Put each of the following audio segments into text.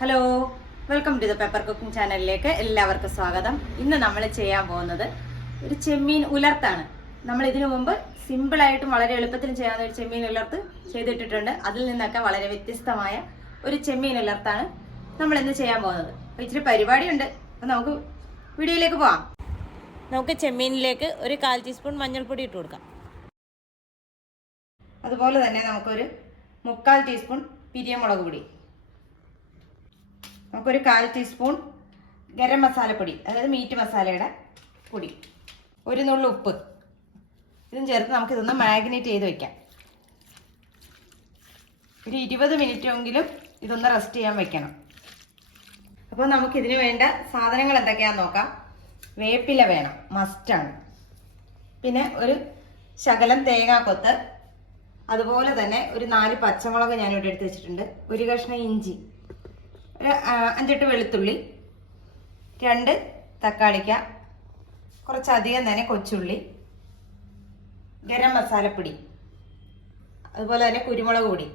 Hello welcome to the pepper cooking ചാനലിലേക്ക് എല്ലാവർക്കും സ്വാഗതം. ഇന്ന് നമ്മൾ ചെയ്യാൻ പോകുന്നത് ഒരു ചെമ്മീൻ ഉലർത്താണ്. നമ്മൾ ഇതിനു മുമ്പ് സിമ്പിൾ ആയിട്ടും വളരെ എളുപ്പത്തിൽ ചെയ്യാവുന്ന ഒരു ചെമ്മീൻ ഉലർത്ത് ചെയ്തിട്ടിട്ടുണ്ട്. അതിൽ നിന്നൊക്കെ വളരെ വ്യത്യസ്തമായ ഒരു ചെമ്മീൻ ഉലർത്താണ് നമ്മൾ ഇന്ന് ചെയ്യാൻ പോകുന്നത്. അപ്പോൾ ഇച്ചിരി പരിപാടിയുണ്ട്. അപ്പോൾ നമുക്ക് വീഡിയോയിലേക്ക് പോവാം. നമുക്ക് ചെമ്മീനിലേക്ക് ഒരു കാൽ ടീസ്പൂൺ മഞ്ഞൾപ്പൊടി ഇട്ട് കൊടുക്കാം. അതുപോലെ തന്നെ നമുക്കൊരു മുക്കാൽ ടീസ്പൂൺ പിരിയമുളക് പൊടി. നമുക്കൊരു കാൽ ടീസ്പൂൺ ഗരം മസാലപ്പൊടി അതായത് മീറ്റ് മസാലയുടെ പൊടി. ഒരു നുള്ളു ഉപ്പ്. ഇതും ചേർത്ത് നമുക്കിതൊന്ന് മാഗ്നേറ്റ് ചെയ്ത് വെക്കാം. ഒരു ഇരുപത് മിനിറ്റെങ്കിലും ഇതൊന്ന് റെസ്റ്റ് ചെയ്യാൻ വെക്കണം. അപ്പോൾ നമുക്കിതിന് വേണ്ട സാധനങ്ങൾ എന്തൊക്കെയാണെന്ന് നോക്കാം. വേപ്പില വേണം മസ്റ്റാണ് പിന്നെ ഒരു ശകലം തേങ്ങാക്കൊത്ത് അതുപോലെ തന്നെ ഒരു നാല് പച്ചമുളക് ഞാനിവിടെ എടുത്ത് വെച്ചിട്ടുണ്ട്. ഒരു കഷ്ണം ഇഞ്ചി. ഒരു അഞ്ചെട്ട് വെളുത്തുള്ളി രണ്ട് തക്കാളിക്ക കുറച്ചധികം തന്നെ കൊച്ചുള്ളി ഗരം മസാലപ്പൊടി അതുപോലെ തന്നെ കുരുമുളക് പൊടി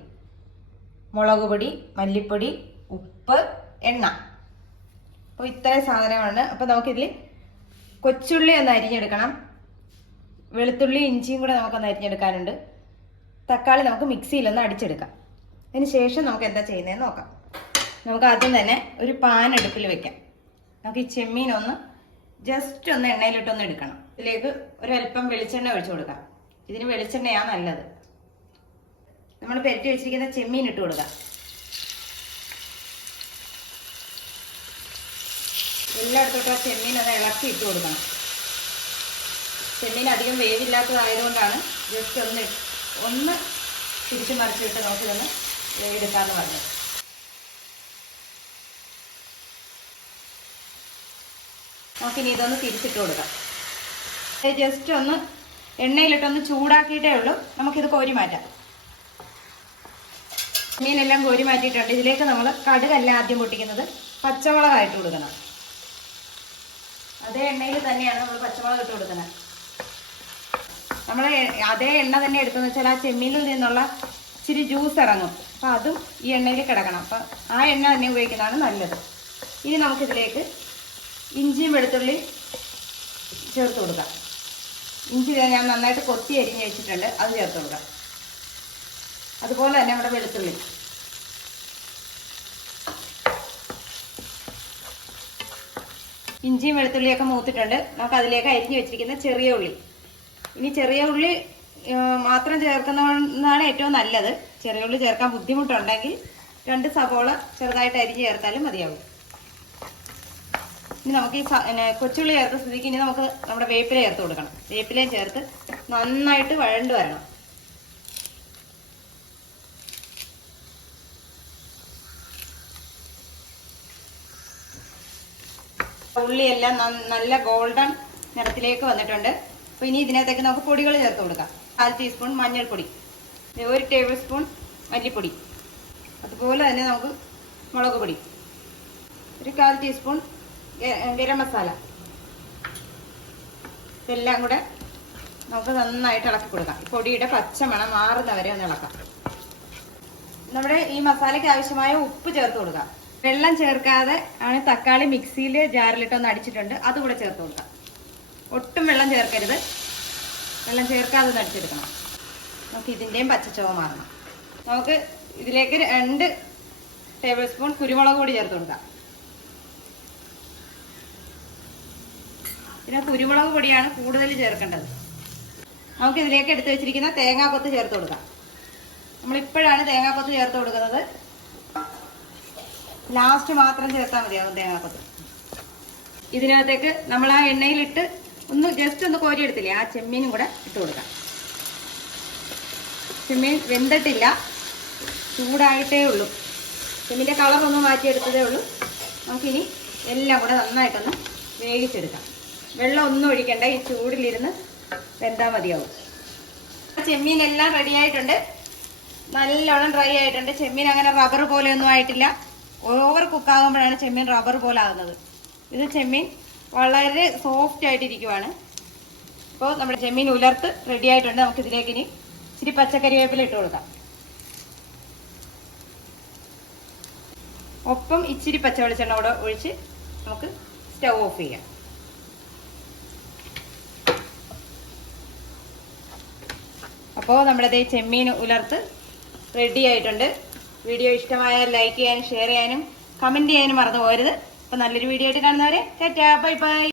മുളക് പൊടി മല്ലിപ്പൊടി ഉപ്പ് എണ്ണ. അപ്പോൾ ഇത്രയും സാധനങ്ങളാണ്. അപ്പോൾ നമുക്കിതിൽ കൊച്ചുള്ളി ഒന്ന് അരിഞ്ഞെടുക്കണം. വെളുത്തുള്ളി ഇഞ്ചിയും കൂടെ നമുക്കൊന്ന് അരിഞ്ഞെടുക്കാനുണ്ട്. തക്കാളി നമുക്ക് മിക്സിയിലൊന്ന് അടിച്ചെടുക്കാം. അതിന് ശേഷം നമുക്ക് എന്താ ചെയ്യുന്നതെന്ന് നോക്കാം. നമുക്ക് ആദ്യം തന്നെ ഒരു പാൻ അടുപ്പിൽ വെക്കാം. നമുക്ക് ഈ ചെമ്മീൻ ഒന്ന് ജസ്റ്റ് ഒന്ന് എണ്ണയിലിട്ടൊന്ന് എടുക്കണം. ഇതിലേക്ക് ഒരല്പം വെളിച്ചെണ്ണ ഒഴിച്ചു കൊടുക്കാം. ഇതിന് വെളിച്ചെണ്ണയാണ് നല്ലത്. നമ്മൾ പെരട്ടി വെച്ചിരിക്കുന്ന ചെമ്മീൻ ഇട്ട് കൊടുക്കാം. എല്ലായിടത്തോട്ടും ആ ചെമ്മീൻ ഒന്ന് ഇളക്കി ഇട്ട് കൊടുക്കണം. ചെമ്മീൻ അധികം വേവില്ലാത്തതായതുകൊണ്ടാണ് ജസ്റ്റ് ഒന്ന് ഒന്ന് തിരിച്ചു മറിച്ചിട്ട് നമുക്കിതൊന്ന് എടുക്കാമെന്ന് പറഞ്ഞത്. നമുക്കിനി ഇതൊന്ന് തിരിച്ചിട്ട് കൊടുക്കാം. ജസ്റ്റ് ഒന്ന് എണ്ണയിലിട്ടൊന്ന് ചൂടാക്കിയിട്ടേ ഉള്ളൂ. നമുക്കിത് കോരി മാറ്റാം. മീനെല്ലാം കോരി മാറ്റിയിട്ടുണ്ട്. ഇതിലേക്ക് നമ്മൾ കടുകല്ല ആദ്യം പൊട്ടിക്കുന്നത് പച്ചമുളകായിട്ട് കൊടുക്കണം. അതേ എണ്ണയിൽ തന്നെയാണ് നമ്മൾ പച്ചമുളക് ഇട്ട് കൊടുക്കുന്നത്. നമ്മൾ അതേ എണ്ണ തന്നെ എടുത്തെന്ന് വെച്ചാൽ ആ ചെമ്മീനിൽ നിന്നുള്ള ഇച്ചിരി ജ്യൂസ് ഇറങ്ങും. അപ്പം അതും ഈ എണ്ണയിൽ കിടക്കണം. അപ്പം ആ എണ്ണ തന്നെ ഉപയോഗിക്കുന്നതാണ് നല്ലത്. ഇനി നമുക്കിതിലേക്ക് ഇഞ്ചിയും വെളുത്തുള്ളി ചേർത്ത് കൊടുക്കാം. ഇഞ്ചി ഞാൻ നന്നായിട്ട് കൊത്തി അരിഞ്ഞ് വെച്ചിട്ടുണ്ട്. അത് ചേർത്ത് കൊടുക്കാം. അതുപോലെ തന്നെ നമ്മുടെ വെളുത്തുള്ളി. ഇഞ്ചിയും വെളുത്തുള്ളിയൊക്കെ മൂത്തിട്ടുണ്ട്. നമുക്ക് അതിലേക്ക് അരിഞ്ഞ് വെച്ചിരിക്കുന്ന ചെറിയ ഉള്ളി. ഇനി ചെറിയ ഉള്ളി മാത്രം ചേർക്കുന്നതാണ് ഏറ്റവും നല്ലത്. ചെറിയ ഉള്ളി ചേർക്കാൻ ബുദ്ധിമുട്ടുണ്ടെങ്കിൽ രണ്ട് സവോള ചെറുതായിട്ട് അരിഞ്ഞ് ചേർത്താലും മതിയാവും. ഇനി നമുക്ക് ഈ കൊച്ചുള്ളി ചേർത്ത സ്ഥിതിക്ക് ഇനി നമുക്ക് നമ്മുടെ വേപ്പില ചേർത്ത് കൊടുക്കണം. വേപ്പിലയും ചേർത്ത് നന്നായിട്ട് വഴണ്ട് വരണം. ഉള്ളിയെല്ലാം നല്ല ഗോൾഡൻ നിറത്തിലേക്ക് വന്നിട്ടുണ്ട്. അപ്പോൾ ഇനി ഇതിനകത്തേക്ക് നമുക്ക് പൊടികൾ ചേർത്ത് കൊടുക്കാം. കാൽ ടീസ്പൂൺ മഞ്ഞൾപ്പൊടി. ഒരു ടേബിൾ സ്പൂൺ മല്ലിപ്പൊടി. അതുപോലെ തന്നെ നമുക്ക് മുളക് പൊടി. ഒരു കാൽ ടീസ്പൂൺ ഗരം മസാല. ഇതെല്ലാം കൂടെ നമുക്ക് നന്നായിട്ട് ഇളക്കി കൊടുക്കാം. പൊടിയുടെ പച്ചമണം മാറുന്നവരെ ഒന്ന് ഇളക്കാം. നമ്മുടെ ഈ മസാലയ്ക്ക് ആവശ്യമായ ഉപ്പ് ചേർത്ത് കൊടുക്കാം. വെള്ളം ചേർക്കാതെ ആണ് തക്കാളി മിക്സിയിൽ ജാറിലിട്ടൊന്ന് അടിച്ചിട്ടുണ്ട്. അതുകൂടെ ചേർത്ത് കൊടുക്കാം. ഒട്ടും വെള്ളം ചേർക്കരുത്. വെള്ളം ചേർക്കാതെ ഒന്ന് അടിച്ചെടുക്കണം. നമുക്ക് ഇതിന്റെയും പച്ചച്ചോവ മാറണം. നമുക്ക് ഇതിലേക്ക് രണ്ട് ടേബിൾ സ്പൂൺ കുരുമുളക് പൊടി ചേർത്ത് കൊടുക്കാം. പിന്നെ കുരുമുളക് പൊടിയാണ് കൂടുതൽ ചേർക്കേണ്ടത്. നമുക്ക് ഇതിലേക്ക് എടുത്തു വെച്ചിരിക്കുന്ന തേങ്ങാക്കൊത്ത് ചേർത്ത് കൊടുക്കാം. നമ്മളിപ്പോഴാണ് തേങ്ങാക്കൊത്ത് ചേർത്ത് കൊടുക്കുന്നത്. ലാസ്റ്റ് മാത്രം ചേർത്താൽ മതിയാകും തേങ്ങാക്കൊത്ത്. ഇതിനകത്തേക്ക് നമ്മൾ ആ എണ്ണയിലിട്ട് ഒന്ന് ജസ്റ്റ് ഒന്ന് കോരിയെടുത്തില്ലേ ആ ചെമ്മീനും കൂടെ ഇട്ട് കൊടുക്കാം. ചെമ്മീൻ വെന്തിട്ടില്ല ചൂടായിട്ടേ ഉള്ളൂ. ചെമ്മീന്റെ കളറൊന്ന് മാറ്റിയെടുത്തതേ ഉള്ളൂ. നമുക്കിനി എല്ലാം കൂടെ നന്നായിട്ടൊന്ന് വേവിച്ചെടുക്കാം. വെള്ളം ഒന്നും ഒഴിക്കണ്ട ഈ ചൂടിലിരുന്ന് വെന്താൽ മതിയാവും. ചെമ്മീൻ എല്ലാം റെഡി ആയിട്ടുണ്ട്. നല്ലോണം ഡ്രൈ ആയിട്ടുണ്ട്. ചെമ്മീൻ അങ്ങനെ റബ്ബർ പോലെ ഒന്നും ആയിട്ടില്ല ഓവർ കുക്കാകുമ്പോഴാണ് ചെമ്മീൻ റബ്ബർ പോലെ ആകുന്നത് ഇത് ചെമ്മീൻ വളരെ സോഫ്റ്റ് ആയിട്ടിരിക്കുവാണ്. അപ്പോൾ നമ്മുടെ ചെമ്മീൻ ഉലർത്ത് റെഡി ആയിട്ടുണ്ട്. നമുക്ക് ഇതിലേക്ക് ഇനി ഇച്ചിരി പച്ചക്കറി വേപ്പില ഇട്ട് കൊടുക്കാം. ഒപ്പം ഇച്ചിരി പച്ചവെളിച്ചെണ്ണ കൂടെ ഒഴിച്ച് നമുക്ക് സ്റ്റൗ ഓഫ് ചെയ്യാം. അപ്പോൾ നമ്മുടെ ദേ ചെമ്മീൻ ഉലർത്ത് റെഡി ആയിട്ടുണ്ട്. വീഡിയോ ഇഷ്ടമായാൽ ലൈക്ക് ചെയ്യാനും ഷെയർ ചെയ്യാനും കമന്റ് ചെയ്യാനും മറന്നു പോകരുത്. അപ്പോൾ നല്ലൊരു വീഡിയോ ആയിട്ട് കാണുന്നവരെ ടാറ്റാ ബൈ ബൈ